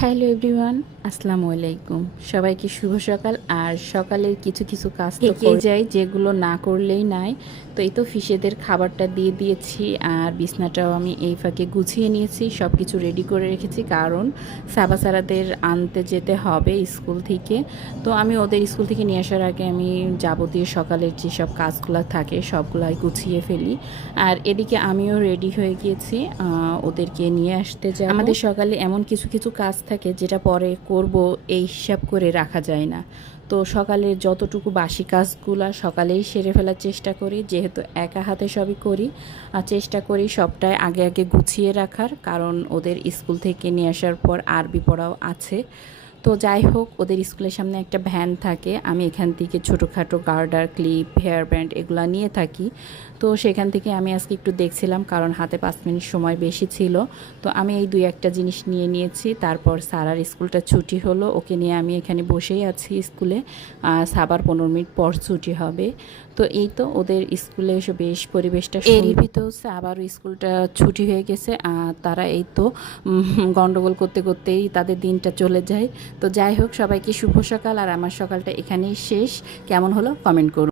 Hello everyone, আসসালামু আলাইকুম। সবাইকে শুভ সকাল। আর সকালের কিছু কিছু কাজ তো থেকেই যায়, যেগুলো না করলেই নাই। তো এই তো ফিশেদের খাবারটা দিয়ে দিয়েছি, আর বিছনাটাও আমি এই ফাঁকে গুছিয়ে নিয়েছি, সব কিছু রেডি করে রেখেছি, কারণ সাবাসারাদের আনতে যেতে হবে স্কুল থেকে। তো আমি ওদের স্কুল থেকে নিয়ে আসার আগে আমি যাবতীয় সকালের যেসব কাজগুলো থাকে সবগুলাই গুছিয়ে ফেলি। আর এদিকে আমিও রেডি হয়ে গিয়েছি ওদেরকে নিয়ে আসতে যাব। আমাদের সকালে এমন কিছু কিছু কাজ থাকে যেটা পরে করব এই হিসাব করে রাখা যায় না। তো সকালে যতটুকু বাসি কাজগুলো সকালেই সেরে ফেলার চেষ্টা করি, যেহেতু একা হাতে সবই করি। আর চেষ্টা করি সবটাই আগে আগে গুছিয়ে রাখার, কারণ ওদের স্কুল থেকে নিয়ে আসার পর আরবি পড়াও আছে। তো যাই হোক, ওদের স্কুলের সামনে একটা ভ্যান থাকে, আমি এখান থেকে ছোটোখাটো গার্ডার, ক্লিপ, হেয়ার ব্যান্ড এগুলো নিয়ে থাকি। তো সেখান থেকে আমি আজকে একটু দেখছিলাম, কারণ হাতে 5 মিনিট সময় বেশি ছিল। তো আমি এই দুই একটা জিনিস নিয়ে নিয়েছি। তারপর সারার স্কুলটা ছুটি হলো, ওকে নিয়ে আমি এখানে বসেই আছি স্কুলে। সাবার 15 মিনিট পর ছুটি হবে। তো এই তো ওদের স্কুলে এসে বেশ পরিবেশটা এরই ভিতর হচ্ছে আবারও স্কুলটা ছুটি হয়ে গেছে। আর তারা এই তো গন্ডগোল করতে করতেই তাদের দিনটা চলে যায়। তো যাই হোক, সবাইকে শুভ সকাল। আর আমার সকালটা এখানেই শেষ। কেমন হলো কমেন্ট করুন।